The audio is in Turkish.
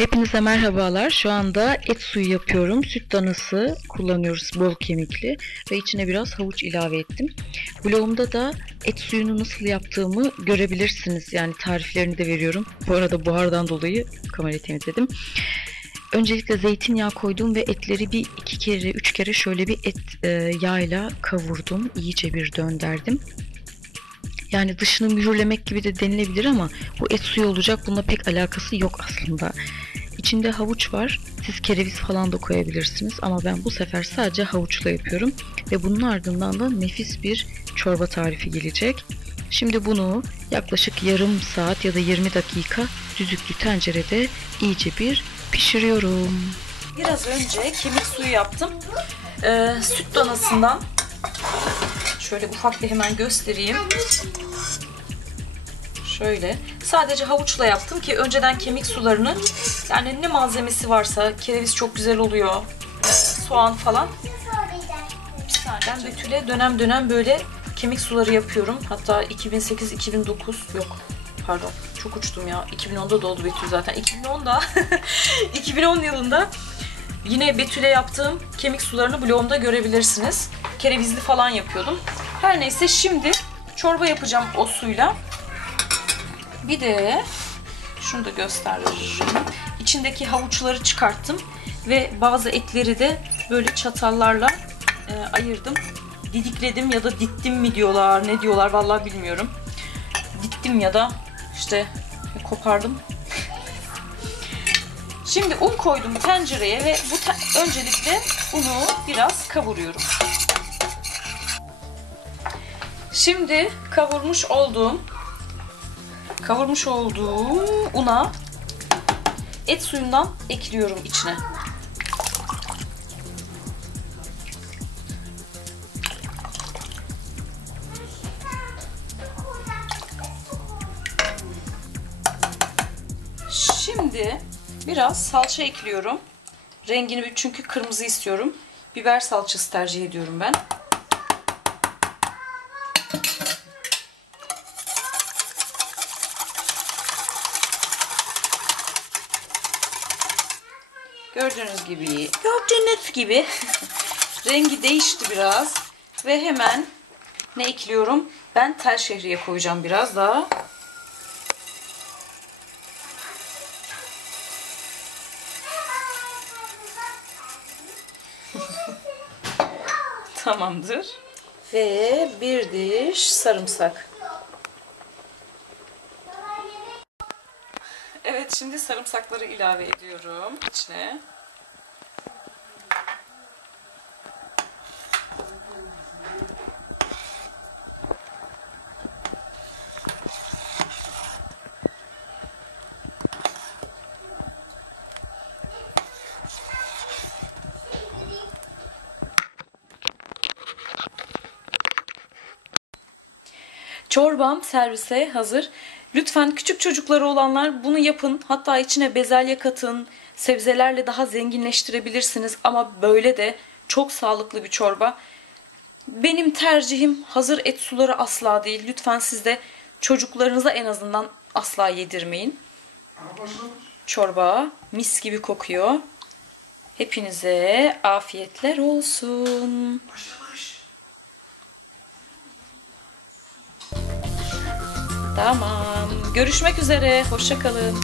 Hepinize merhabalar. Şu anda et suyu yapıyorum. Süt danası kullanıyoruz bol kemikli ve içine biraz havuç ilave ettim. Blogumda da et suyunu nasıl yaptığımı görebilirsiniz. Yani tariflerini de veriyorum. Bu arada buhardan dolayı kamerayı temizledim. Öncelikle zeytinyağı koydum ve etleri bir iki kere, üç kere şöyle bir et e, yağıyla kavurdum. İyice bir dönderdim. Yani dışını mühürlemek gibi de denilebilir ama bu et suyu olacak. Bununla pek alakası yok aslında. İçinde havuç var. Siz kereviz falan da koyabilirsiniz ama ben bu sefer sadece havuçla yapıyorum ve bunun ardından da nefis bir çorba tarifi gelecek. Şimdi bunu yaklaşık yarım saat ya da 20 dakika düdüklü tencerede iyice bir pişiriyorum. Biraz önce kemik suyu yaptım. Ee, süt danasından şöyle ufak bir hemen göstereyim. Şöyle. Sadece havuçla yaptım ki önceden kemik sularını yani ne malzemesi varsa kereviz çok güzel oluyor. Soğan falan. Ben Betül'e dönem dönem böyle kemik suları yapıyorum. Hatta 2008-2009 yok pardon çok uçtum ya. 2010'da doğdu Betül zaten. 2010'da 2010 yılında yine Betül'e yaptığım kemik sularını blogumda görebilirsiniz. Kerevizli falan yapıyordum. Her neyse şimdi çorba yapacağım o suyla. Bir de şunu da göstereceğim. İçindeki havuçları çıkarttım ve bazı etleri de böyle çatallarla e, ayırdım. Didikledim ya da dittim mi diyorlar, ne diyorlar vallahi bilmiyorum. Dittim ya da işte kopardım. Şimdi un koydum tencereye ve bu te öncelikle unu biraz kavuruyorum. Şimdi kavurmuş olduğum kavurmuş olduğum una et suyundan ekliyorum içine. Şimdi biraz salça ekliyorum. Rengini çünkü kırmızı istiyorum. Biber salçası tercih ediyorum ben. Gördüğünüz gibi, gördüğünüz gibi rengi değişti biraz. Ve hemen ne ekliyorum? Ben tel şehriye koyacağım biraz daha. Tamamdır. Ve bir diş sarımsak. Evet şimdi sarımsakları ilave ediyorum içine. Çorbam servise hazır. Lütfen küçük çocukları olanlar bunu yapın. Hatta içine bezelye katın. Sebzelerle daha zenginleştirebilirsiniz. Ama böyle de çok sağlıklı bir çorba. Benim tercihim hazır et suları asla değil. Lütfen siz de çocuklarınıza en azından asla yedirmeyin. Çorba mis gibi kokuyor. Hepinize afiyetler olsun. Tamam. Görüşmek üzere. Hoşçakalın.